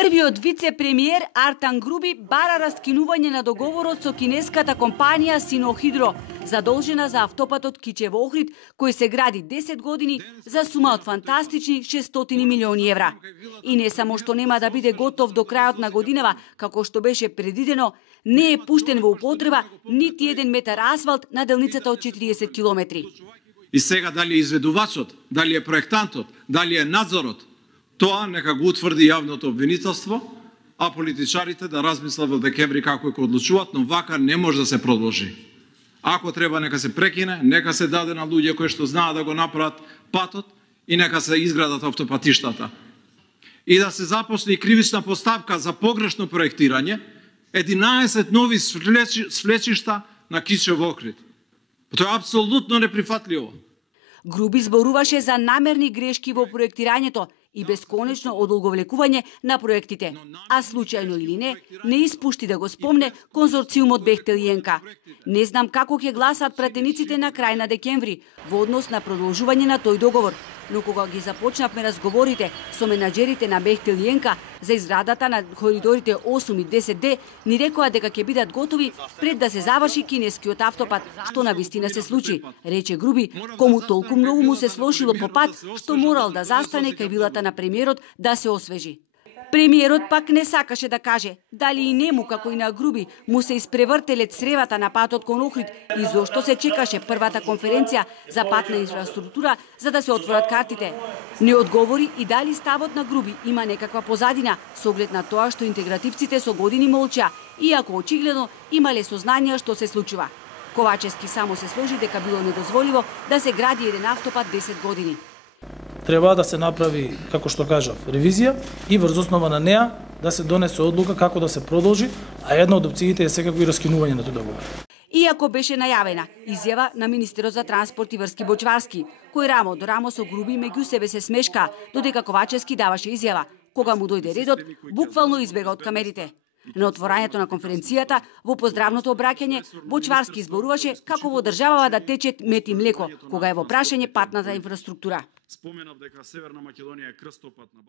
Првиот вице-премиер Артан Груби бара раскинување на договорот со кинеската компанија Синохидро, задолжена за автопатот Кичево-Охрид, кој се гради 10 години за сума од фантастични 600 милиони евра. И не само што нема да биде готов до крајот на годинава, како што беше предидено, не е пуштен во употреба нити 1 метар асфалт на делницата од 40 километри. И сега дали е изведувачот, дали е проектантот, дали е надзорот, тоа нека го утврди јавното обвинителство, а политичарите да размислат во декември како ќе одлучуваат, но вака не може да се продолжи. Ако треба нека се прекине, нека се даде на луѓе кои што знаат да го направат патот и нека се изградат автопатиштата. И да се започне кривична постапка за погрешно проектирање, 11 нови свлечишта на Кичево-Охрид. Тоа е апсолутно неприфатливо. Груби зборуваше за намерни грешки во проектирањето и бесконечно одолговлекување на проектите, а случајно или не испушти да го спомне конзорциумот Бехтел и ЕНК. Не знам како ќе гласат пратениците на крај на декември во однос на продолжување на тој договор, но кога ги започнавме разговорите со менаџерите на Бехтел и ЕНК за изградата на коридорите 8 и 10D, ни рекоа дека ќе бидат готови пред да се заврши кинескиот автопат, што навистина се случи, рече Груби, кому толку многу му се сложило по пат, што морал да застане кај вилата на премиерот да се освежи. Премиерот пак не сакаше да каже дали и нему, како и на Груби, му се испревртеле цревата на патот кон Охрид и зошто се чекаше првата конференција за патна инфраструктура за да се отворат картите. Не одговори и дали ставот на Груби има некаква позадина, со оглед на тоа што интегративците со години молча, иако очигледно имале сознанија што се случува. Ковачевски само се сложи дека било недозволиво да се гради еден автопат 10 години. Треба да се направи, како што кажав, ревизија и врз основа на неа да се донесе одлука како да се продолжи, а една од опциите е секако и раскинување на тој договор. Иако беше најавена изјава на министерот за транспорт и врски Бочварски, кој рамо до рамо со Груби меѓу себе се смешка, додека Ковачевски даваше изјава. Кога му дојде редот, буквално избега од камерите. На отворањето на конференцијата, во поздравното обраќање, Бочварски зборуваше како во државава да тече мед и млеко, кога е во прашање патната инфраструктура. Споменав дека Северна Македонија е крстопат на